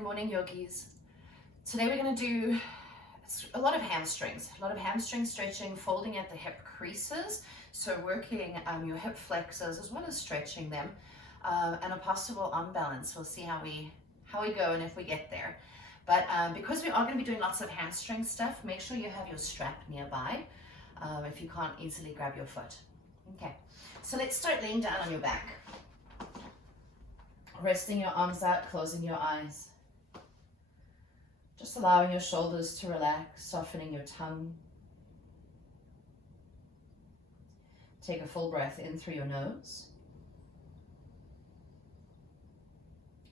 Good morning, yogis. Today we're going to do a lot of hamstrings, stretching, folding at the hip creases. So working your hip flexors as well as stretching them, and a possible unbalance. We'll see how we go and if we get there. But because we are going to be doing lots of hamstring stuff, make sure you have your strap nearby if you can't easily grab your foot. Okay, so let's start laying down on your back. Resting your arms out, closing your eyes. Just allowing your shoulders to relax, softening your tongue. Take a full breath in through your nose.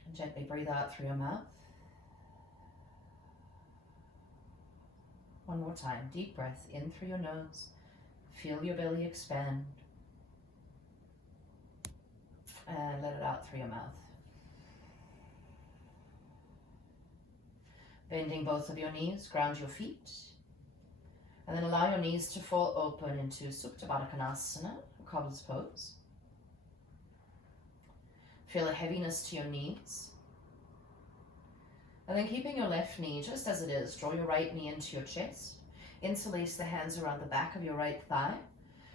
And gently breathe out through your mouth. One more time, deep breath in through your nose. Feel your belly expand. And let it out through your mouth. Bending both of your knees, ground your feet. And then allow your knees to fall open into Supine, cobbler's pose. Feel a heaviness to your knees. And then keeping your left knee just as it is, draw your right knee into your chest. Interlace the hands around the back of your right thigh.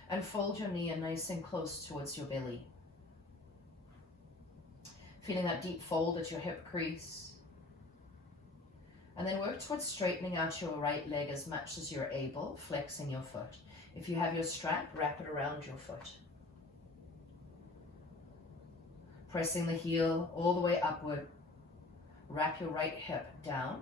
And fold your knee in nice and close towards your belly. Feeling that deep fold at your hip crease. And then work towards straightening out your right leg as much as you're able, flexing your foot. If you have your strap, wrap it around your foot. Pressing the heel all the way upward. Wrap your right hip down.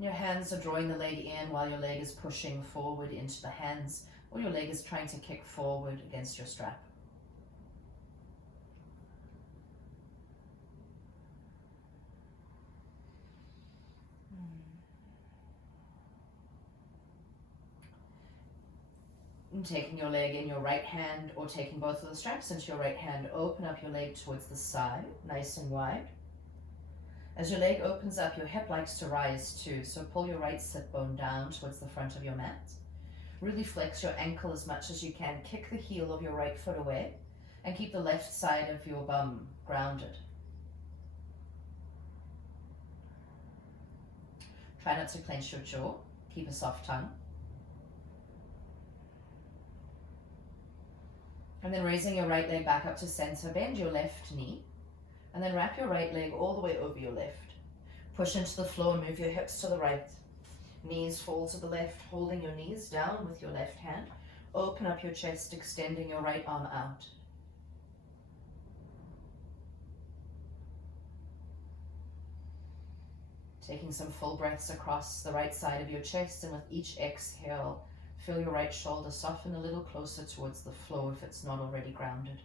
Your hands are drawing the leg in while your leg is pushing forward into the hands, or your leg is trying to kick forward against your strap. And taking your leg in your right hand, or taking both of the straps into your right hand, open up your leg towards the side, nice and wide. As your leg opens up, your hip likes to rise too, so pull your right sit bone down towards the front of your mat. Really flex your ankle as much as you can. Kick the heel of your right foot away, and keep the left side of your bum grounded. Try not to clench your jaw. Keep a soft tongue. And then raising your right leg back up to center, bend your left knee, and then wrap your right leg all the way over your left. Push into the floor, move your hips to the right. Knees fall to the left, holding your knees down with your left hand. Open up your chest, extending your right arm out. Taking some full breaths across the right side of your chest, and with each exhale, feel your right shoulder soften a little closer towards the floor if it's not already grounded.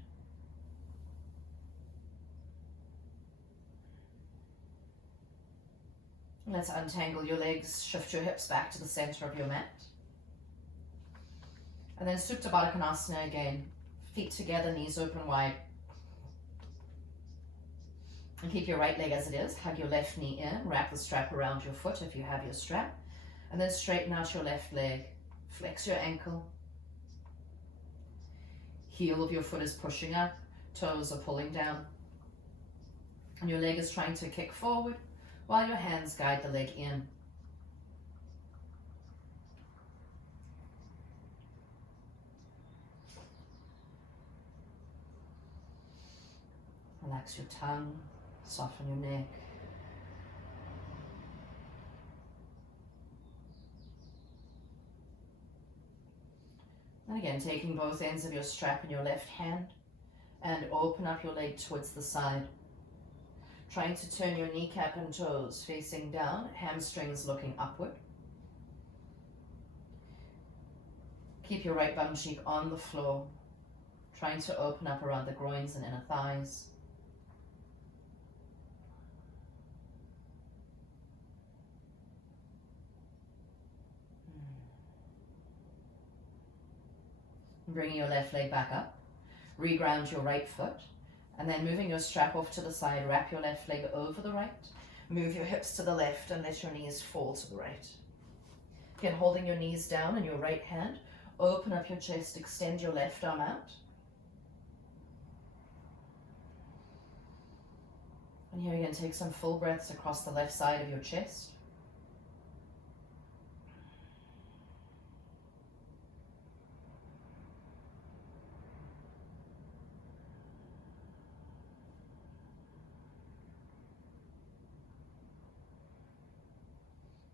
Let's untangle your legs, shift your hips back to the center of your mat. And then Supine again. Feet together, knees open wide. And keep your right leg as it is. Hug your left knee in, wrap the strap around your foot if you have your strap. And then straighten out your left leg. Flex your ankle. Heel of your foot is pushing up, toes are pulling down. And your leg is trying to kick forward while your hands guide the leg in. Relax your tongue, soften your neck. And again, taking both ends of your strap in your left hand and open up your leg towards the side. Trying to turn your kneecap and toes facing down, hamstrings looking upward. Keep your right bum cheek on the floor, trying to open up around the groins and inner thighs. Bringing your left leg back up, reground your right foot, and then moving your strap off to the side, wrap your left leg over the right, move your hips to the left and let your knees fall to the right. Again, holding your knees down in your right hand, open up your chest, extend your left arm out. And here again, take some full breaths across the left side of your chest.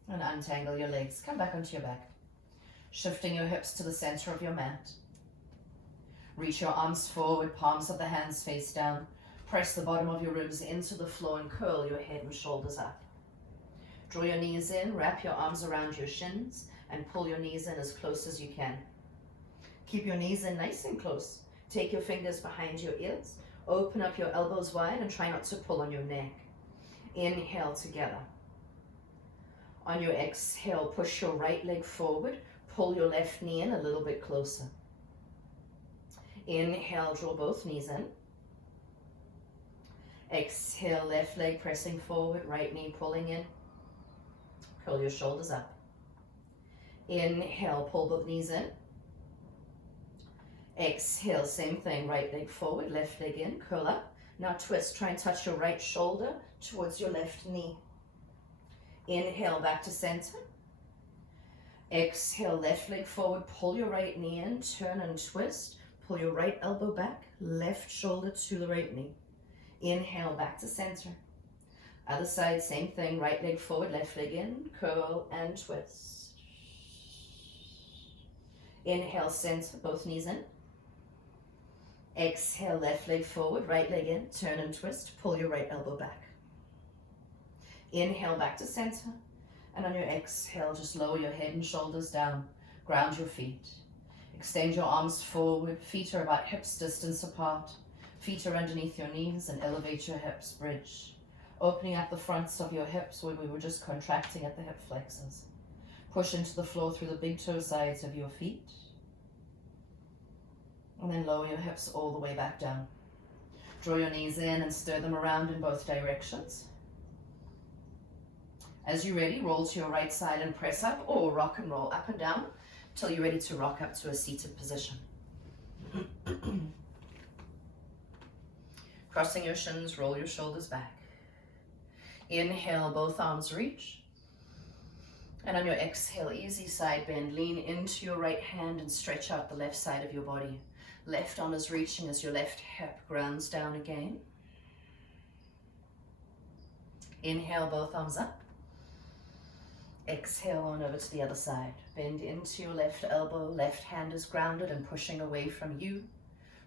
And untangle your legs. Come back onto your back. Shifting your hips to the center of your mat. Reach your arms forward, palms of the hands face down. Press the bottom of your ribs into the floor and curl your head and shoulders up. Draw your knees in, wrap your arms around your shins, and pull your knees in as close as you can. Keep your knees in nice and close. Take your fingers behind your ears. Open up your elbows wide and try not to pull on your neck. Inhale together. On your exhale, push your right leg forward. Pull your left knee in a little bit closer. Inhale, draw both knees in. Exhale, left leg pressing forward, right knee pulling in. Curl your shoulders up. Inhale, pull both knees in. Exhale, same thing, right leg forward, left leg in, curl up. Now twist, try and touch your right shoulder towards your left knee. Inhale, back to center. Exhale, left leg forward, pull your right knee in, turn and twist. Pull your right elbow back, left shoulder to the right knee. Inhale, back to center. Other side, same thing, right leg forward, left leg in, curl and twist. Inhale, center, both knees in. Exhale, left leg forward, right leg in, turn and twist, pull your right elbow back. Inhale, back to center. And on your exhale, just lower your head and shoulders down. Ground your feet. Extend your arms forward. Feet are about hips distance apart. Feet are underneath your knees and elevate your hips, bridge. Opening up the fronts of your hips where we were just contracting at the hip flexors. Push into the floor through the big toe sides of your feet. And then lower your hips all the way back down. Draw your knees in and stir them around in both directions. As you're ready, roll to your right side and press up, or rock and roll up and down till you're ready to rock up to a seated position. Crossing your shins, roll your shoulders back. Inhale, both arms reach. And on your exhale, easy side bend. Lean into your right hand and stretch out the left side of your body. Left arm is reaching as your left hip grounds down again. Inhale, both arms up. Exhale on over to the other side. Bend into your left elbow. Left hand is grounded and pushing away from you.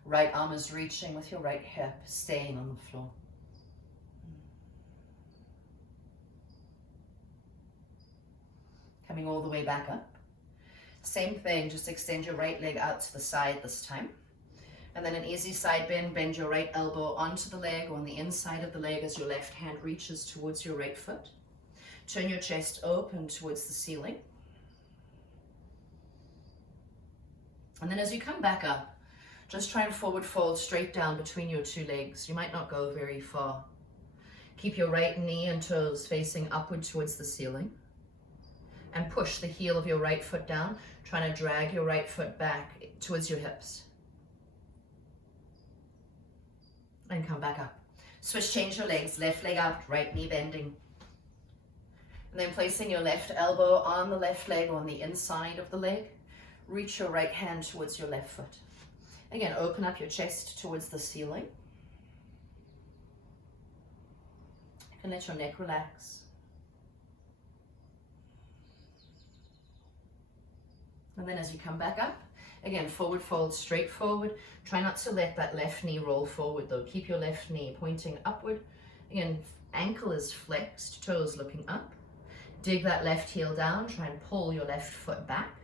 Right arm is reaching with your right hip, staying on the floor. Coming all the way back up. Same thing, just extend your right leg out to the side this time. And then an easy side bend, bend your right elbow onto the leg, on the inside of the leg as your left hand reaches towards your right foot. Turn your chest open towards the ceiling. And then as you come back up, just try and forward fold straight down between your two legs. You might not go very far. Keep your right knee and toes facing upward towards the ceiling. And push the heel of your right foot down, trying to drag your right foot back towards your hips. And come back up. Switch, change your legs, left leg out, right knee bending. And then placing your left elbow on the left leg, on the inside of the leg. Reach your right hand towards your left foot. Again, open up your chest towards the ceiling. And let your neck relax. And then as you come back up, again, forward fold, straight forward. Try not to let that left knee roll forward though. Keep your left knee pointing upward. Again, ankle is flexed, toes looking up. Dig that left heel down, try and pull your left foot back.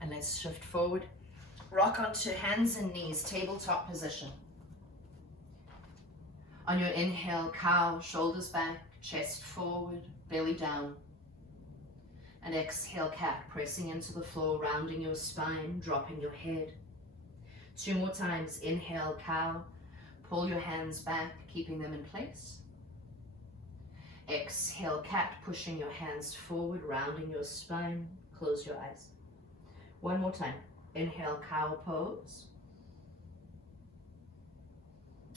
And let's shift forward. Rock onto hands and knees, tabletop position. On your inhale, cow, shoulders back, chest forward, belly down. And exhale, cat, pressing into the floor, rounding your spine, dropping your head. 2 more times. Inhale, cow. Pull your hands back, keeping them in place. Exhale, cat, pushing your hands forward, rounding your spine. Close your eyes. 1 more time. Inhale, cow pose.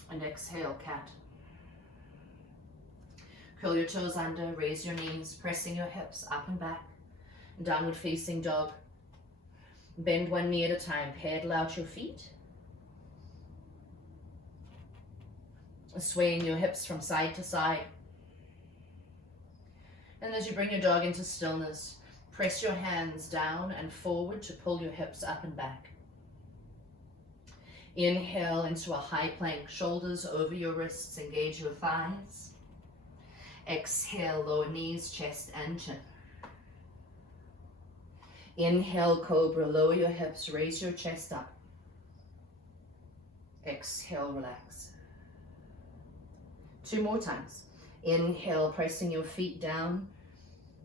And exhale, cat. Curl your toes under, raise your knees, pressing your hips up and back. Downward facing dog. Bend one knee at a time, pedal out your feet. Swaying your hips from side to side. And as you bring your dog into stillness, press your hands down and forward to pull your hips up and back. Inhale into a high plank, shoulders over your wrists, engage your thighs. Exhale, lower knees, chest and chin. Inhale, cobra, lower your hips, raise your chest up. Exhale, relax. 2 more times. Inhale, pressing your feet down,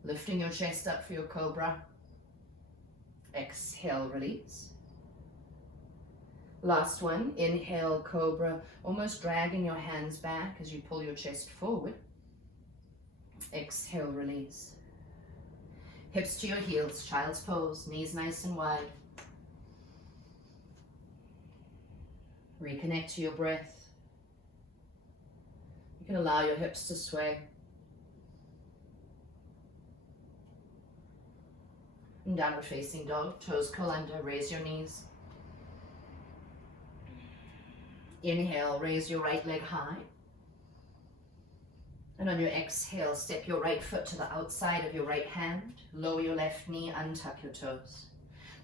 lifting your chest up for your cobra. Exhale, release. Last one. Inhale, cobra, almost dragging your hands back as you pull your chest forward. Exhale, release. Hips to your heels, child's pose, knees nice and wide. Reconnect to your breath. You can allow your hips to sway. And downward facing dog, toes curl under, raise your knees. Inhale, raise your right leg high. And on your exhale, step your right foot to the outside of your right hand. Lower your left knee, untuck your toes.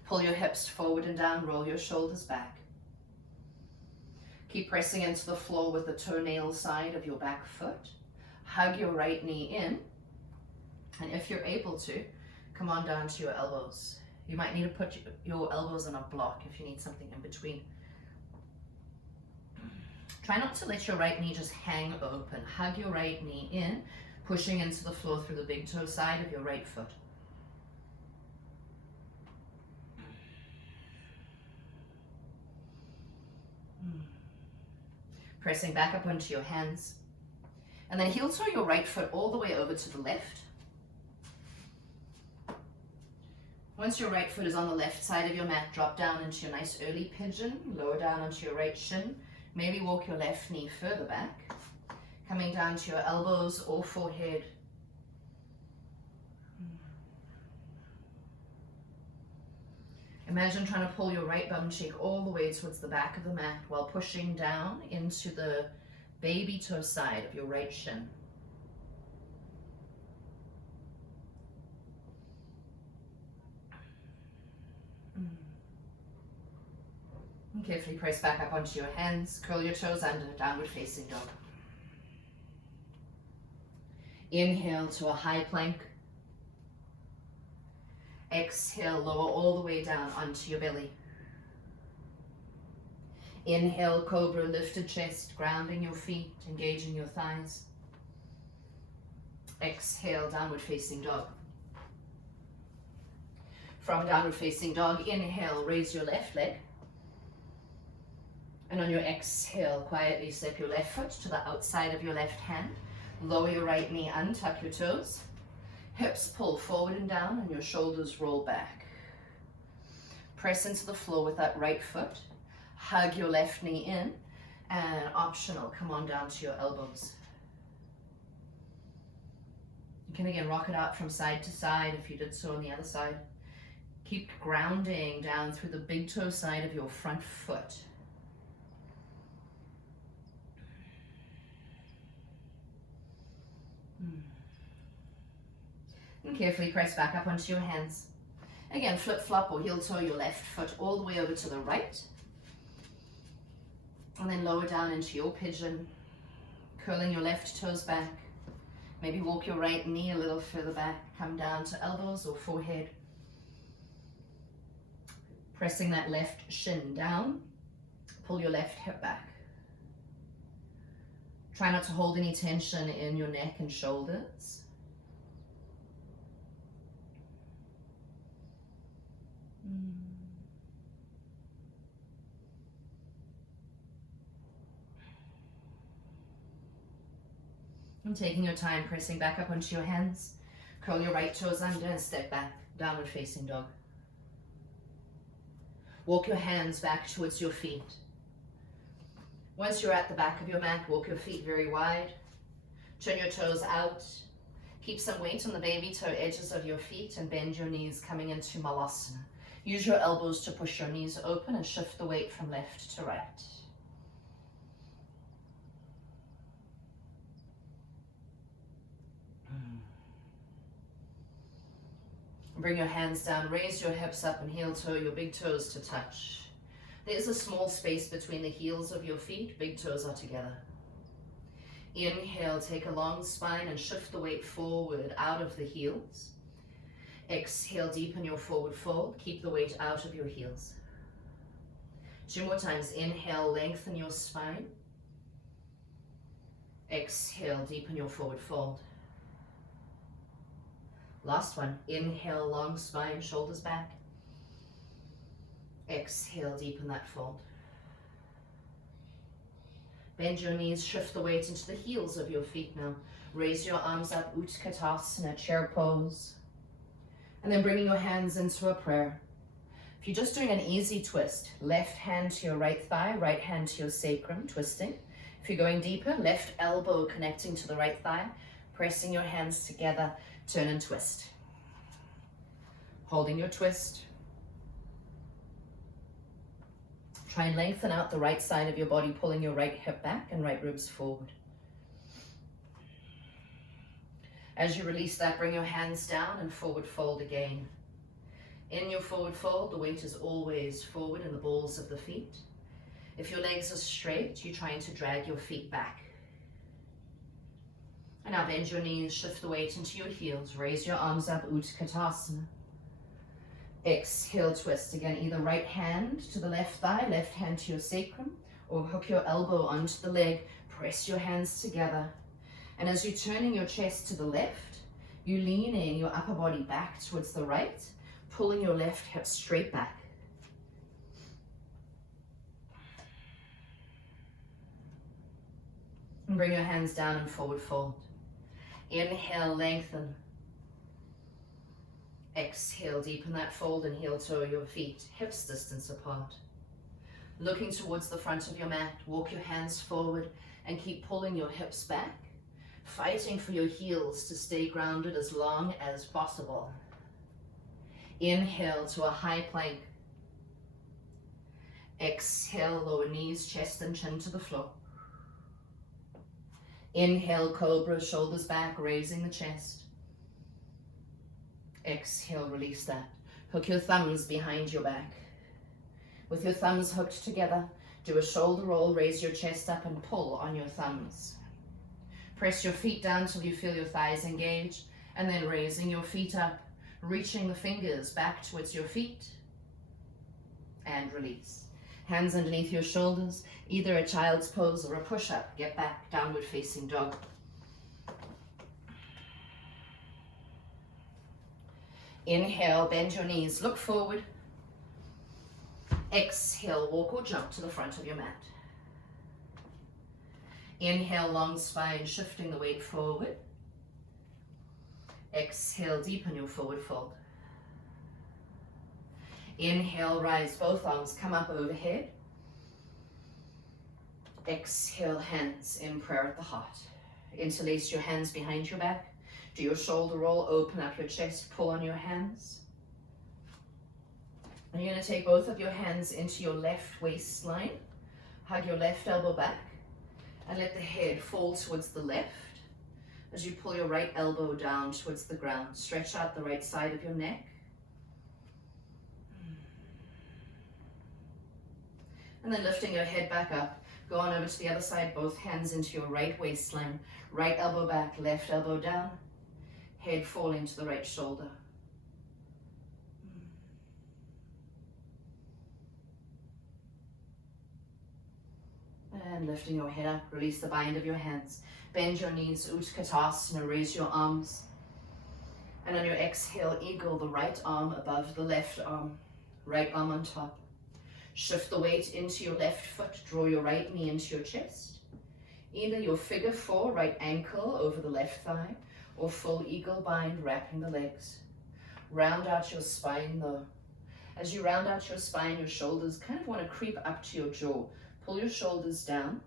Pull your hips forward and down, roll your shoulders back. Keep pressing into the floor with the toenail side of your back foot. Hug your right knee in. And if you're able to, come on down to your elbows. You might need to put your elbows on a block if you need something in between. Try not to let your right knee just hang open. Hug your right knee in, pushing into the floor through the big toe side of your right foot. Pressing back up onto your hands. And then heel toe your right foot all the way over to the left. Once your right foot is on the left side of your mat, drop down into your nice early pigeon, lower down onto your right shin. Maybe walk your left knee further back, coming down to your elbows or forehead. Imagine trying to pull your right bum cheek all the way towards the back of the mat while pushing down into the baby toe side of your right shin. And carefully press back up onto your hands, curl your toes under, downward facing dog. Inhale to a high plank. Exhale, lower all the way down onto your belly. Inhale, cobra, lifted chest, grounding your feet, engaging your thighs. Exhale, downward facing dog. From downward facing dog, inhale, raise your left leg. And on your exhale, quietly step your left foot to the outside of your left hand. Lower your right knee, untuck your toes. Hips pull forward and down and your shoulders roll back. Press into the floor with that right foot. Hug your left knee in. And optional, come on down to your elbows. You can again rock it out from side to side if you did so on the other side. Keep grounding down through the big toe side of your front foot. And carefully press back up onto your hands. Again, flip-flop or heel-toe your left foot all the way over to the right. And then lower down into your pigeon, curling your left toes back. Maybe walk your right knee a little further back. Come down to elbows or forehead. Pressing that left shin down. Pull your left hip back. Try not to hold any tension in your neck and shoulders. And taking your time, pressing back up onto your hands. Curl your right toes under and step back, downward facing dog. Walk your hands back towards your feet. Once you're at the back of your mat, walk your feet very wide. Turn your toes out. Keep some weight on the baby toe edges of your feet and bend your knees coming into Malasana. Use your elbows to push your knees open and shift the weight from left to right. Bring your hands down, raise your hips up and heel toe your big toes to touch. There's a small space between the heels of your feet, big toes are together. Inhale, take a long spine and shift the weight forward out of the heels. Exhale, deepen your forward fold, keep the weight out of your heels. 2 more times, inhale, lengthen your spine. Exhale, deepen your forward fold. Last one, inhale, long spine, shoulders back. Exhale, deepen that fold. Bend your knees, shift the weight into the heels of your feet now. Raise your arms up, Utkatasana, chair pose. And then bringing your hands into a prayer. If you're just doing an easy twist, left hand to your right thigh, right hand to your sacrum, twisting. If you're going deeper, left elbow connecting to the right thigh, pressing your hands together, turn and twist. Holding your twist. Try and lengthen out the right side of your body, pulling your right hip back and right ribs forward. As you release that, bring your hands down and forward fold again. In your forward fold, the weight is always forward in the balls of the feet. If your legs are straight, you're trying to drag your feet back. And now bend your knees, shift the weight into your heels, raise your arms up, Utkatasana. Exhale, twist again, either right hand to the left thigh, left hand to your sacrum, or hook your elbow onto the leg, press your hands together. And as you're turning your chest to the left, you're leaning your upper body back towards the right, pulling your left hip straight back. And bring your hands down and forward fold. Inhale, lengthen. Exhale, deepen that fold and heel toe your feet, hips distance apart. Looking towards the front of your mat, walk your hands forward and keep pulling your hips back, fighting for your heels to stay grounded as long as possible. Inhale to a high plank. Exhale, lower knees, chest and chin to the floor. Inhale, cobra, shoulders back, raising the chest. Exhale, release that. Hook your thumbs behind your back. With your thumbs hooked together, do a shoulder roll, raise your chest up and pull on your thumbs. Press your feet down till you feel your thighs engage, and then raising your feet up, reaching the fingers back towards your feet, and release. Hands underneath your shoulders, either a child's pose or a push-up. Get back, downward facing dog. Inhale, bend your knees, look forward. Exhale, walk or jump to the front of your mat. Inhale, long spine, shifting the weight forward. Exhale, deepen your forward fold. Inhale, rise both arms, come up overhead. Exhale, hands in prayer at the heart. Interlace your hands behind your back. Do your shoulder roll, open up your chest, pull on your hands. And you're going to take both of your hands into your left waistline. Hug your left elbow back and let the head fall towards the left as you pull your right elbow down towards the ground. Stretch out the right side of your neck. And then lifting your head back up, go on over to the other side, both hands into your right waistline. Right elbow back, left elbow down. Head falling to the right shoulder. And lifting your head up, release the bind of your hands. Bend your knees, Utkatasana, raise your arms. And on your exhale, eagle the right arm above the left arm. Right arm on top. Shift the weight into your left foot, draw your right knee into your chest. Either your figure four, right ankle over the left thigh, or full eagle bind, wrapping the legs. Round out your spine though. As you round out your spine, your shoulders kind of want to creep up to your jaw. Pull your shoulders down.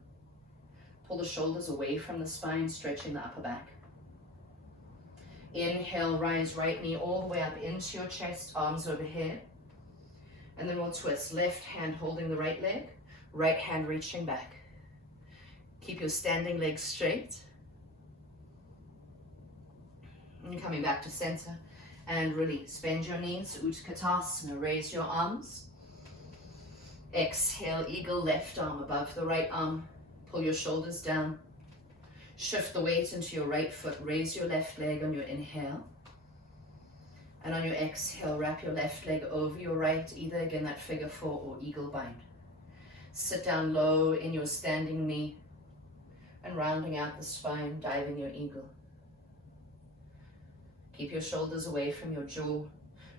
Pull the shoulders away from the spine, stretching the upper back. Inhale, rise right knee all the way up into your chest, arms overhead. And then we'll twist. Left hand holding the right leg, right hand reaching back. Keep your standing legs straight. And coming back to center. And release. Bend your knees, Utkatasana, raise your arms. Exhale, eagle, left arm above the right arm. Pull your shoulders down. Shift the weight into your right foot. Raise your left leg on your inhale. And on your exhale, wrap your left leg over your right, either again that figure 4 or eagle bind. Sit down low in your standing knee and rounding out the spine, diving your eagle. Keep your shoulders away from your jaw.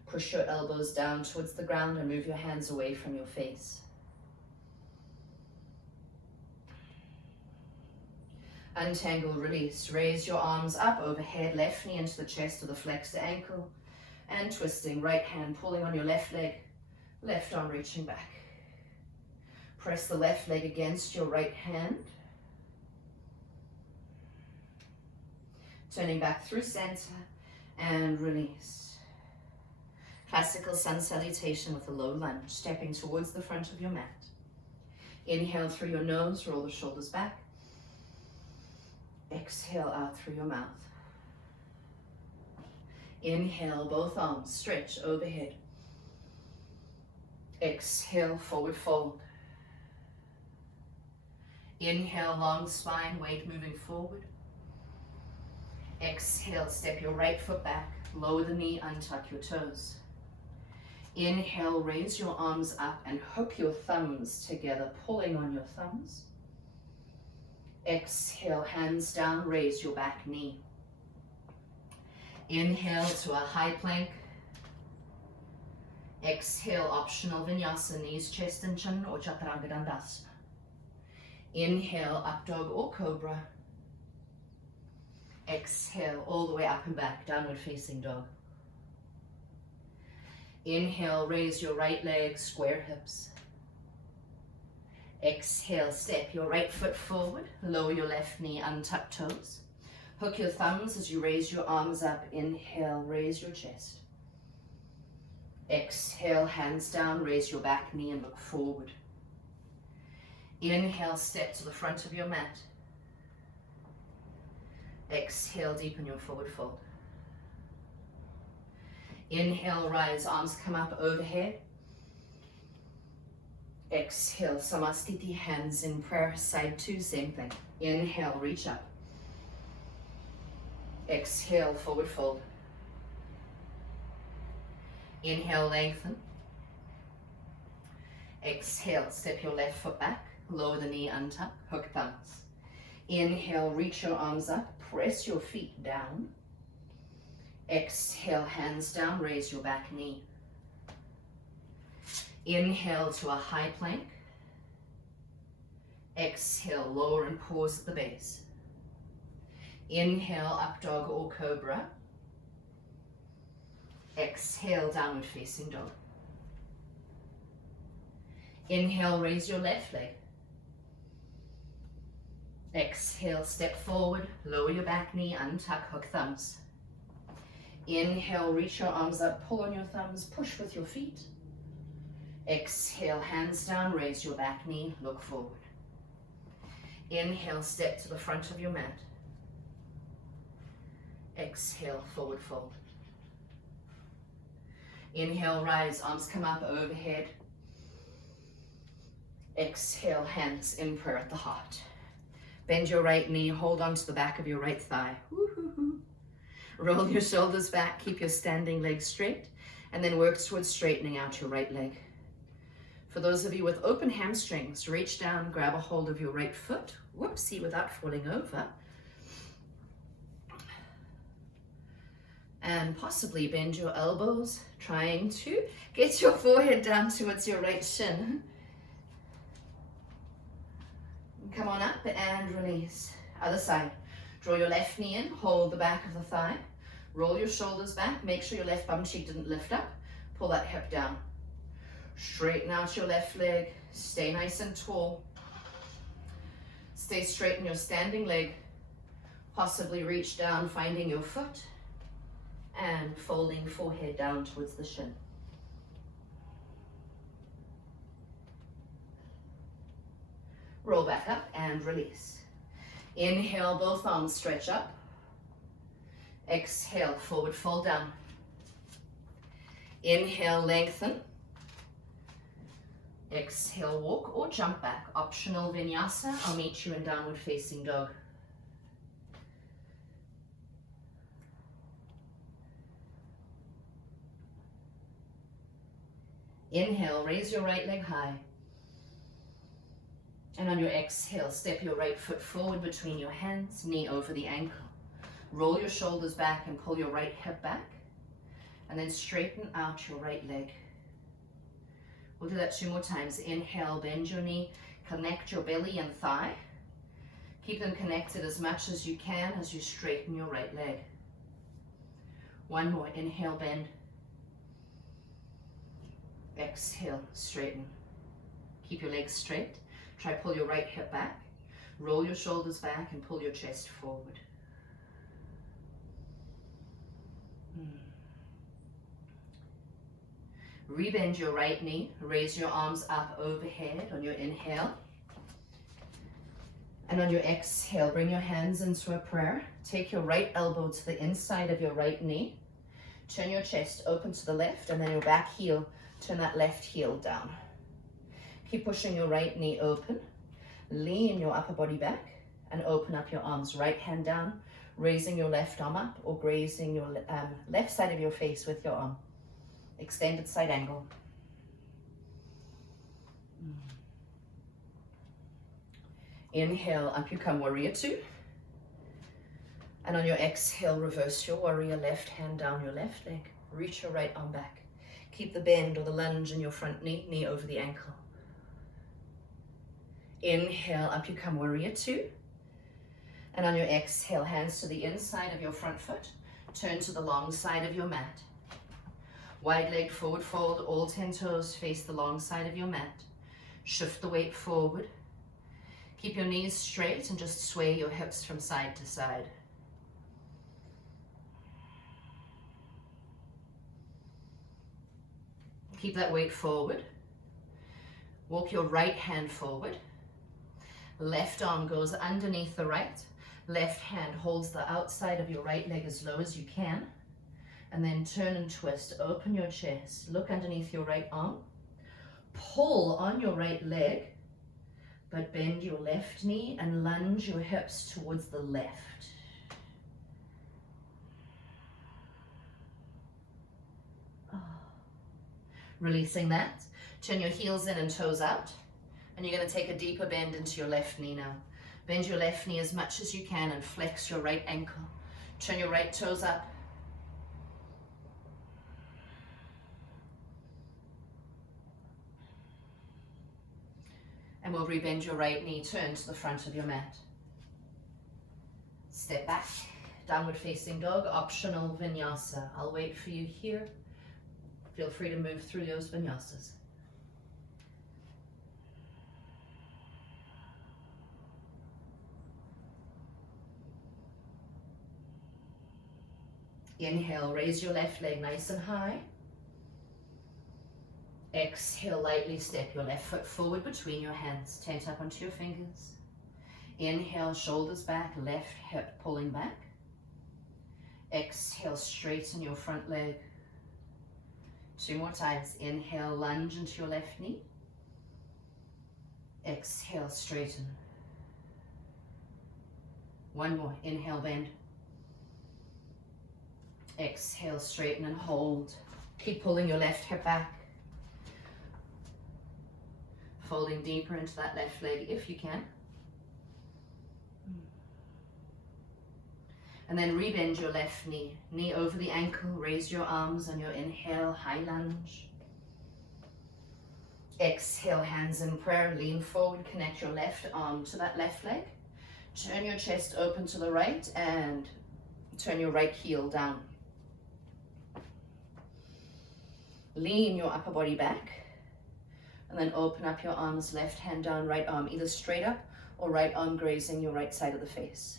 Push your elbows down towards the ground and move your hands away from your face. Untangle, release. Raise your arms up overhead, left knee into the chest or the flexed ankle. And twisting, right hand pulling on your left leg, left arm reaching back. Press the left leg against your right hand. Turning back through center and release. Classical sun salutation with a low lunge, stepping towards the front of your mat. Inhale through your nose, roll the shoulders back. Exhale out through your mouth. Inhale, both arms stretch overhead. Exhale, forward fold. Inhale, long spine, weight moving forward. Exhale, step your right foot back, lower the knee, untuck your toes. Inhale, raise your arms up and hook your thumbs together, pulling on your thumbs. Exhale, hands down, raise your back knee. Inhale to a high plank. Exhale, optional vinyasa, knees, chest and chin, or chaturanga dandasana. Inhale, up dog or cobra. Exhale, all the way up and back, downward facing dog. Inhale, raise your right leg, square hips. Exhale, step your right foot forward, lower your left knee, untuck toes. Hook your thumbs as you raise your arms up. Inhale, raise your chest. Exhale, hands down, raise your back knee and look forward. Inhale, step to the front of your mat. Exhale, deepen your forward fold. Inhale, rise, arms come up overhead. Exhale, Samastiti, hands in prayer, side 2, same thing. Inhale, reach up. Exhale, forward fold. Inhale, lengthen. Exhale, step your left foot back, lower the knee, untuck, hook thumbs. Inhale, reach your arms up, press your feet down. Exhale, hands down, raise your back knee. Inhale to a high plank. Exhale, lower and pause at the base. Inhale, up dog or cobra. Exhale, downward facing dog. Inhale, raise your left leg. Exhale, step forward, lower your back knee, untuck, hook thumbs. Inhale, reach your arms up, pull on your thumbs, push with your feet. Exhale, hands down, raise your back knee, look forward. Inhale, step to the front of your mat. Exhale, forward fold. Inhale, rise, arms come up overhead. Exhale, hands in prayer at the heart. Bend your right knee, hold on to the back of your right thigh. Woo-hoo-hoo. Roll your shoulders back, keep your standing legs straight, and then work towards straightening out your right leg. For those of you with open hamstrings, reach down, grab a hold of your right foot, whoopsie, without falling over. And possibly bend your elbows, trying to get your forehead down towards your right shin. Come on up and release. Other side. Draw your left knee in, hold the back of the thigh. Roll your shoulders back, make sure your left bum cheek didn't lift up. Pull that hip down. Straighten out your left leg. Stay nice and tall. Stay straight in your standing leg. Possibly reach down, finding your foot, and folding forehead down towards the shin. Roll back up and release. Inhale, both arms stretch up. Exhale, forward fold down. Inhale, lengthen. Exhale, walk or jump back. Optional vinyasa. I'll meet you in downward facing dog. Inhale, raise your right leg high. And on your exhale, step your right foot forward between your hands, knee over the ankle. Roll your shoulders back and pull your right hip back. And then straighten out your right leg. We'll do that 2 more times. Inhale, bend your knee, connect your belly and thigh. Keep them connected as much as you can as you straighten your right leg. 1 more. Inhale, bend. Exhale, straighten. Keep your legs straight. Try pull your right hip back. Roll your shoulders back and pull your chest forward. Rebend your right knee. Raise your arms up overhead on your inhale. And on your exhale, bring your hands into a prayer. Take your right elbow to the inside of your right knee. Turn your chest open to the left, and then your back heel. Turn that left heel down. Keep pushing your right knee open. Lean your upper body back and open up your arms. Right hand down, raising your left arm up or grazing your left side of your face with your arm. Extended side angle. Inhale, up you come, warrior 2. And on your exhale, reverse your warrior, left hand down your left leg. Reach your right arm back. Keep the bend or the lunge in your front knee, knee over the ankle. Inhale, up you come, warrior 2. And on your exhale, hands to the inside of your front foot. Turn to the long side of your mat. Wide leg forward fold, all 10 toes face the long side of your mat. Shift the weight forward. Keep your knees straight and just sway your hips from side to side. Keep that weight forward. Walk your right hand forward. Left arm goes underneath the right. Left hand holds the outside of your right leg as low as you can. And then turn and twist. Open your chest. Look underneath your right arm. Pull on your right leg, but bend your left knee and lunge your hips towards the left. Releasing that. Turn your heels in and toes out. And you're going to take a deeper bend into your left knee now. Bend your left knee as much as you can and flex your right ankle. Turn your right toes up. And we'll rebend your right knee, turn to the front of your mat. Step back, downward facing dog, optional vinyasa. I'll wait for you here. Feel free to move through those vinyasas. Inhale, raise your left leg nice and high. Exhale, lightly step your left foot forward between your hands. Tent up onto your fingers. Inhale, shoulders back, left hip pulling back. Exhale, straighten your front leg. 2 more times. Inhale, lunge into your left knee. Exhale, straighten. 1 more. Inhale, bend. Exhale, straighten and hold. Keep pulling your left hip back. Folding deeper into that left leg if you can. And then rebend your left knee. Knee over the ankle, raise your arms on your inhale, high lunge. Exhale, hands in prayer, lean forward, connect your left arm to that left leg. Turn your chest open to the right and turn your right heel down. Lean your upper body back. And then open up your arms, left hand down, right arm either straight up or right arm grazing your right side of the face.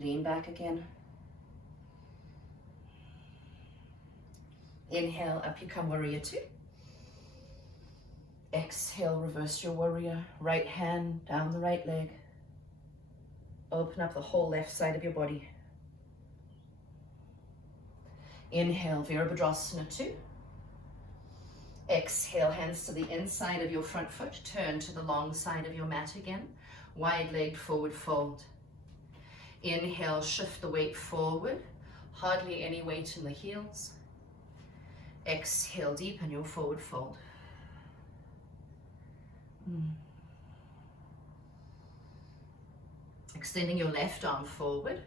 Lean back again. Inhale, up you come, warrior two. Exhale, reverse your warrior. Right hand down the right leg. Open up the whole left side of your body. Inhale, Virabhadrasana 2. Exhale, hands to the inside of your front foot. Turn to the long side of your mat again. Wide-legged forward fold. Inhale, shift the weight forward. Hardly any weight in the heels. Exhale, deepen your forward fold. Extending your left arm forward.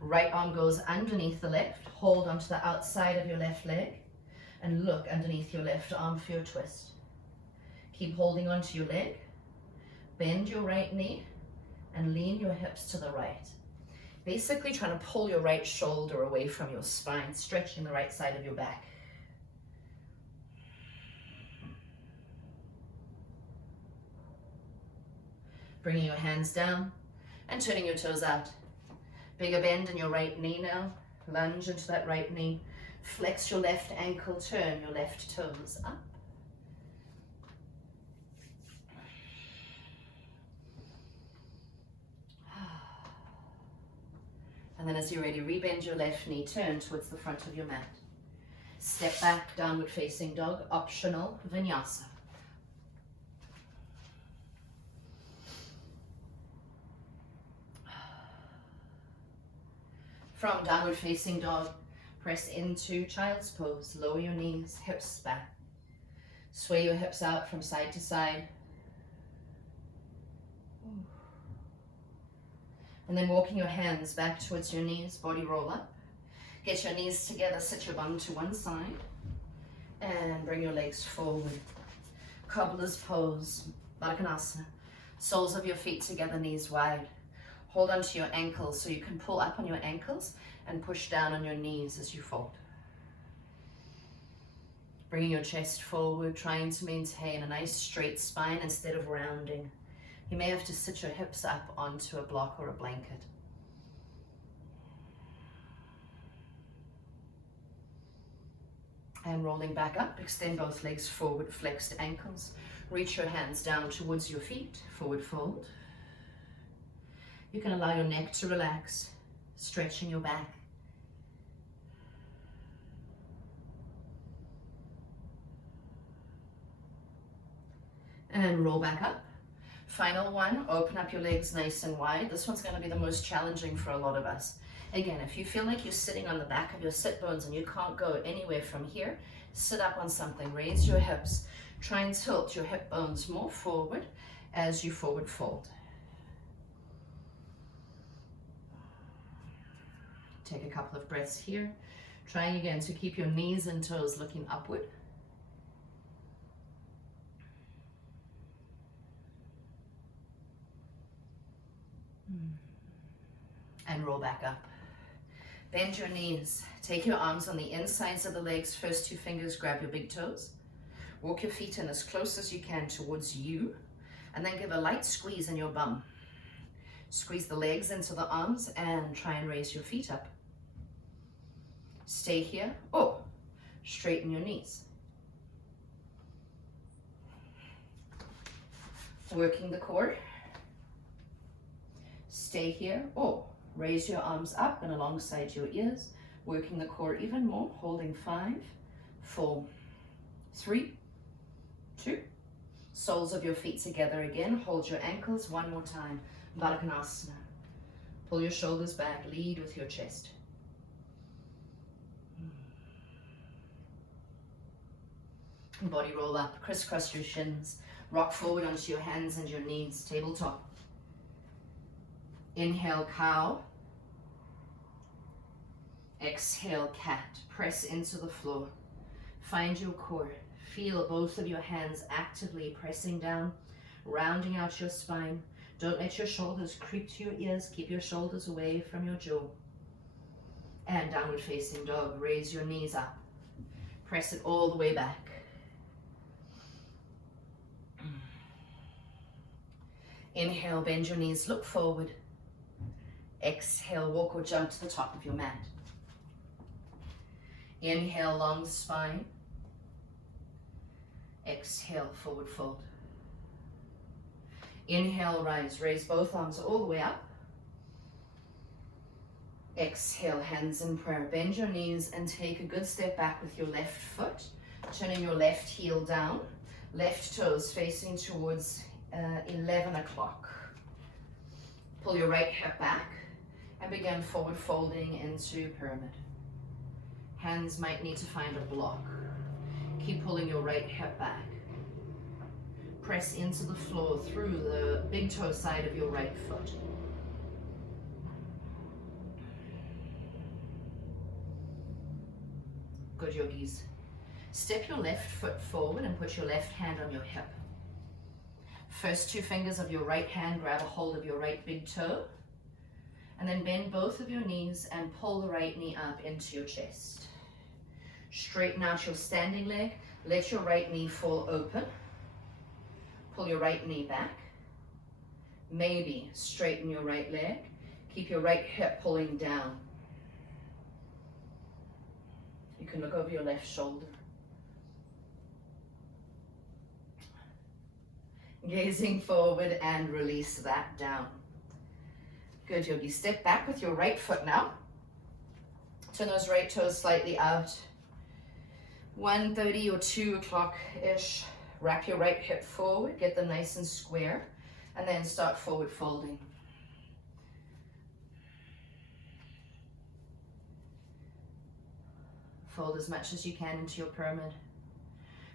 Right arm goes underneath the left. Hold onto the outside of your left leg and look underneath your left arm for your twist. Keep holding onto your leg. Bend your right knee and lean your hips to the right. Basically trying to pull your right shoulder away from your spine, stretching the right side of your back. Bringing your hands down and turning your toes out. Bigger bend in your right knee now. Lunge into that right knee. Flex your left ankle, turn your left toes up. And then as you're ready, rebend your left knee, turn towards the front of your mat. Step back, downward facing dog, optional vinyasa. From downward facing dog, press into child's pose. Lower your knees, hips back. Sway your hips out from side to side. And then walking your hands back towards your knees, body roll up. Get your knees together, sit your bum to one side. And bring your legs forward. Cobbler's pose, Baddha. Soles of your feet together, knees wide. Hold onto your ankles so you can pull up on your ankles and push down on your knees as you fold. Bringing your chest forward, trying to maintain a nice straight spine instead of rounding. You may have to sit your hips up onto a block or a blanket. And rolling back up, extend both legs forward, flexed ankles. Reach your hands down towards your feet, forward fold. You can allow your neck to relax, stretching your back. And roll back up. Final one, open up your legs nice and wide. This one's going to be the most challenging for a lot of us. Again, if you feel like you're sitting on the back of your sit bones and you can't go anywhere from here, sit up on something, raise your hips. Try and tilt your hip bones more forward as you forward fold. Take a couple of breaths here. Trying again to keep your knees and toes looking upward. And roll back up. Bend your knees. Take your arms on the insides of the legs. First two fingers grab your big toes. Walk your feet in as close as you can towards you. And then give a light squeeze in your bum. Squeeze the legs into the arms and try and raise your feet up. Stay here. Oh, straighten your knees. Working the core. Stay here. Oh, raise your arms up and alongside your ears. Working the core even more. Holding 5, 4, 3, 2. Soles of your feet together again. Hold your ankles one more time. Baddha. Pull your shoulders back. Lead with your chest. Body roll up, crisscross your shins, rock forward onto your hands and your knees, tabletop. Inhale, cow. Exhale, cat. Press into the floor. Find your core. Feel both of your hands actively pressing down, rounding out your spine. Don't let your shoulders creep to your ears. Keep your shoulders away from your jaw. And downward facing dog. Raise your knees up. Press it all the way back. Inhale, bend your knees, look forward. Exhale, walk or jump to the top of your mat. Inhale, long spine. Exhale, forward fold. Inhale, rise. Raise both arms all the way up. Exhale, hands in prayer. Bend your knees and take a good step back with your left foot. Turning your left heel down. Left toes facing towards 11 o'clock. Pull your right hip back and begin forward folding into pyramid. Hands might need to find a block. Keep pulling your right hip back. Press into the floor through the big toe side of your right foot. Good, yogis. Step your left foot forward and put your left hand on your hip. First two fingers of your right hand grab a hold of your right big toe. And then bend both of your knees and pull the right knee up into your chest. Straighten out your standing leg. Let your right knee fall open. Pull your right knee back. Maybe straighten your right leg. Keep your right hip pulling down. You can look over your left shoulder. Gazing forward and release that down. Good, yogi. Step back with your right foot now. Turn those right toes slightly out. 1:30 or 2 o'clock-ish. Wrap your right hip forward, get them nice and square, and then start forward folding. Fold as much as you can into your pyramid.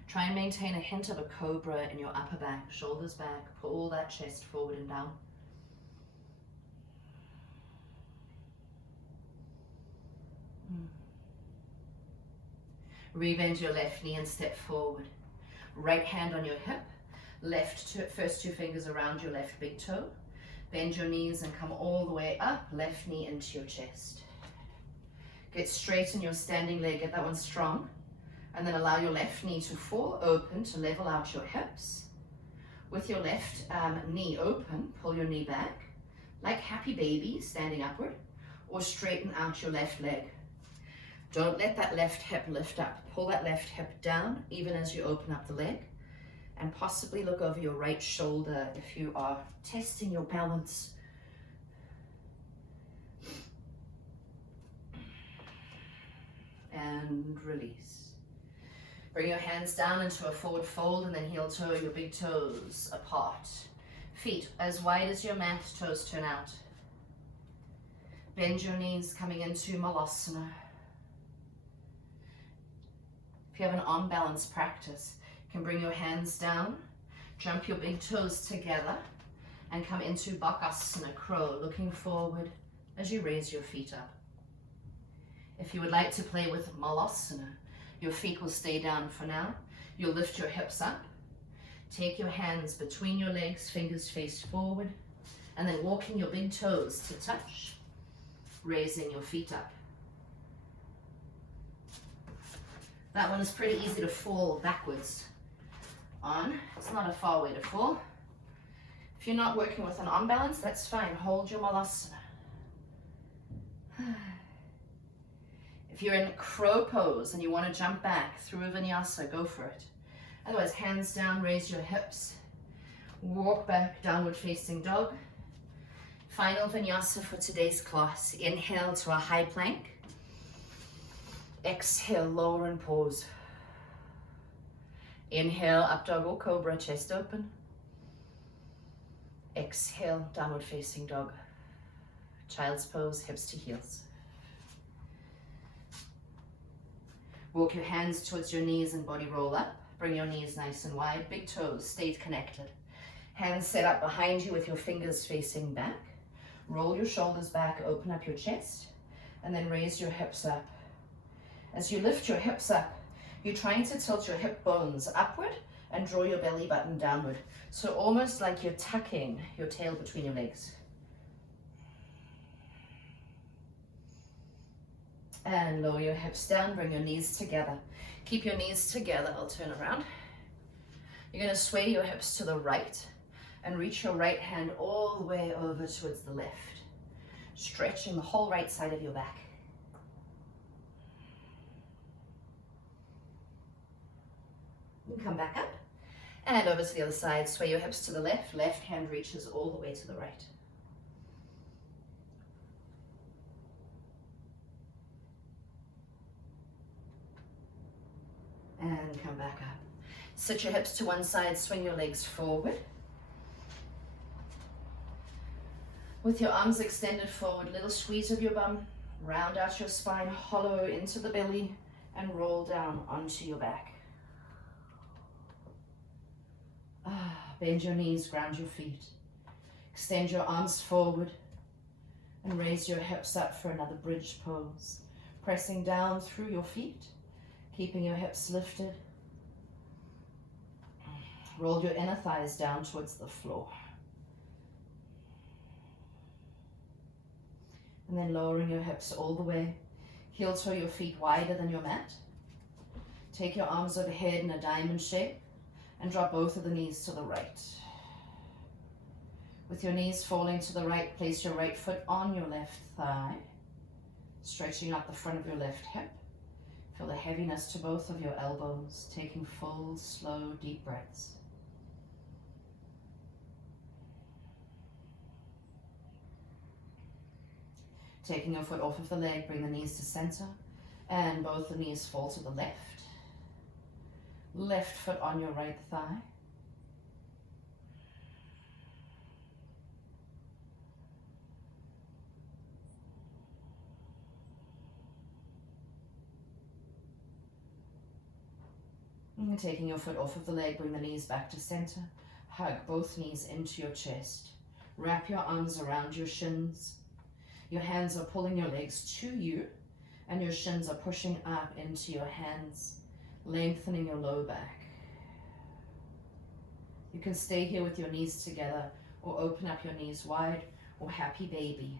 Try and maintain a hint of a cobra in your upper back, shoulders back, pull that chest forward and down. Rebend your left knee and step forward. Right hand on your hip, first two fingers around your left big toe. Bend your knees and come all the way up, left knee into your chest. Get straight in your standing leg, get that one strong. And then allow your left knee to fall open to level out your hips. With your left knee open, pull your knee back, like happy baby, standing upward, or straighten out your left leg. Don't let that left hip lift up. Pull that left hip down, even as you open up the leg, and possibly look over your right shoulder if you are testing your balance. And release. Bring your hands down into a forward fold and then heel toe your big toes apart. Feet as wide as your mat, toes turn out. Bend your knees coming into Malasana. If you have an arm balance practice, you can bring your hands down, jump your big toes together, and come into Bakasana, crow, looking forward as you raise your feet up. If you would like to play with Malasana, your feet will stay down for now. You'll lift your hips up. Take your hands between your legs, fingers face forward, and then walking your big toes to touch, raising your feet up. That one is pretty easy to fall backwards on. It's not a far way to fall. If you're not working with an arm balance, that's fine. Hold your Malasana. If you're in crow pose and you want to jump back through a vinyasa, go for it. Otherwise, hands down, raise your hips. Walk back, downward facing dog. Final vinyasa for today's class. Inhale to a high plank. Exhale, lower and pause. Inhale, up dog or cobra, chest open. Exhale, downward facing dog. Child's pose, hips to heels. Walk your hands towards your knees and body roll up. Bring your knees nice and wide, big toes, stay connected. Hands set up behind you with your fingers facing back. Roll your shoulders back, open up your chest, and then raise your hips up. As you lift your hips up, you're trying to tilt your hip bones upward and draw your belly button downward. So almost like you're tucking your tail between your legs. And lower your hips down, bring your knees together. Keep your knees together, I'll turn around. You're gonna sway your hips to the right and reach your right hand all the way over towards the left, stretching the whole right side of your back. And come back up and over to the other side, sway your hips to the left, left hand reaches all the way to the right. And come back up. Sit your hips to one side, swing your legs forward. With your arms extended forward, little squeeze of your bum, round out your spine, hollow into the belly, and roll down onto your back. Bend your knees, ground your feet. Extend your arms forward and raise your hips up for another bridge pose. Pressing down through your feet, keeping your hips lifted. Roll your inner thighs down towards the floor. And then lowering your hips all the way. Heel toe your feet wider than your mat. Take your arms overhead in a diamond shape and drop both of the knees to the right. With your knees falling to the right, place your right foot on your left thigh, stretching out the front of your left hip. Feel the heaviness to both of your elbows, taking full, slow, deep breaths. Taking your foot off of the leg, bring the knees to center, and both the knees fall to the left. Left foot on your right thigh. And taking your foot off of the leg, bring the knees back to center. Hug both knees into your chest. Wrap your arms around your shins. Your hands are pulling your legs to you, and your shins are pushing up into your hands, lengthening your low back. You can stay here with your knees together, or open up your knees wide, or happy baby.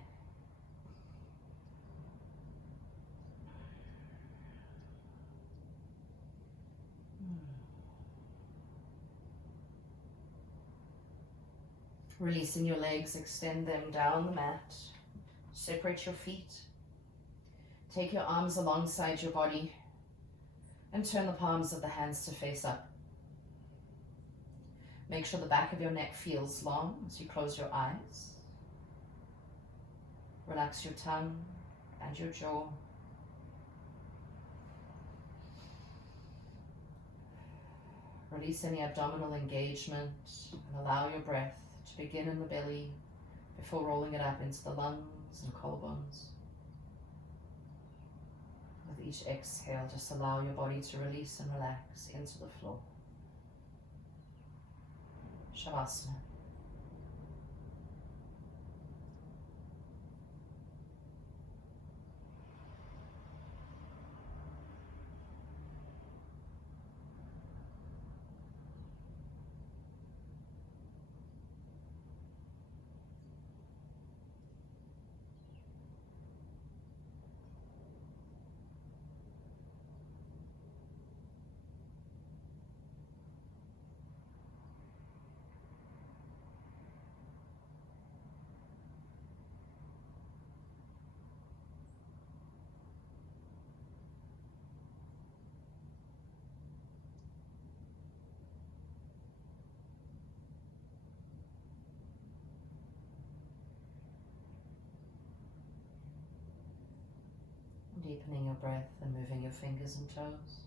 Releasing your legs, extend them down the mat. Separate your feet. Take your arms alongside your body and turn the palms of the hands to face up. Make sure the back of your neck feels long as you close your eyes. Relax your tongue and your jaw. Release any abdominal engagement and allow your breath to begin in the belly before rolling it up into the lungs and collarbones. With each exhale, just allow your body to release and relax into the floor. Shavasana. Deepening your breath and moving your fingers and toes.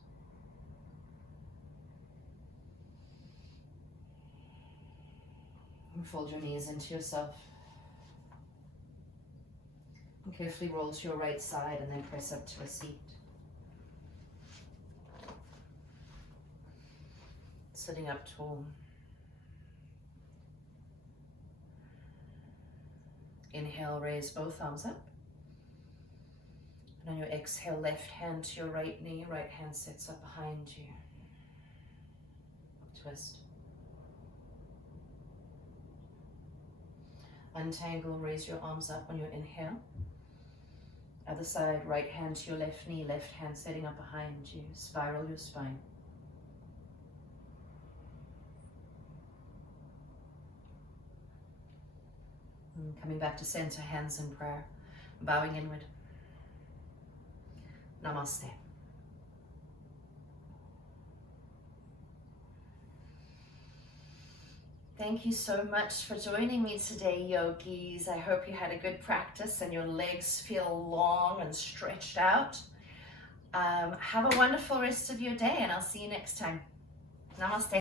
And fold your knees into yourself. And carefully roll to your right side and then press up to a seat. Sitting up tall. Inhale, raise both arms up. And on your exhale, left hand to your right knee, right hand sits up behind you. Twist. Untangle, raise your arms up on your inhale. Other side, right hand to your left knee, left hand setting up behind you. Spiral your spine. And coming back to center, hands in prayer, bowing inward. Namaste. Thank you so much for joining me today, yogis. I hope you had a good practice and your legs feel long and stretched out. Have a wonderful rest of your day, and I'll see you next time. Namaste.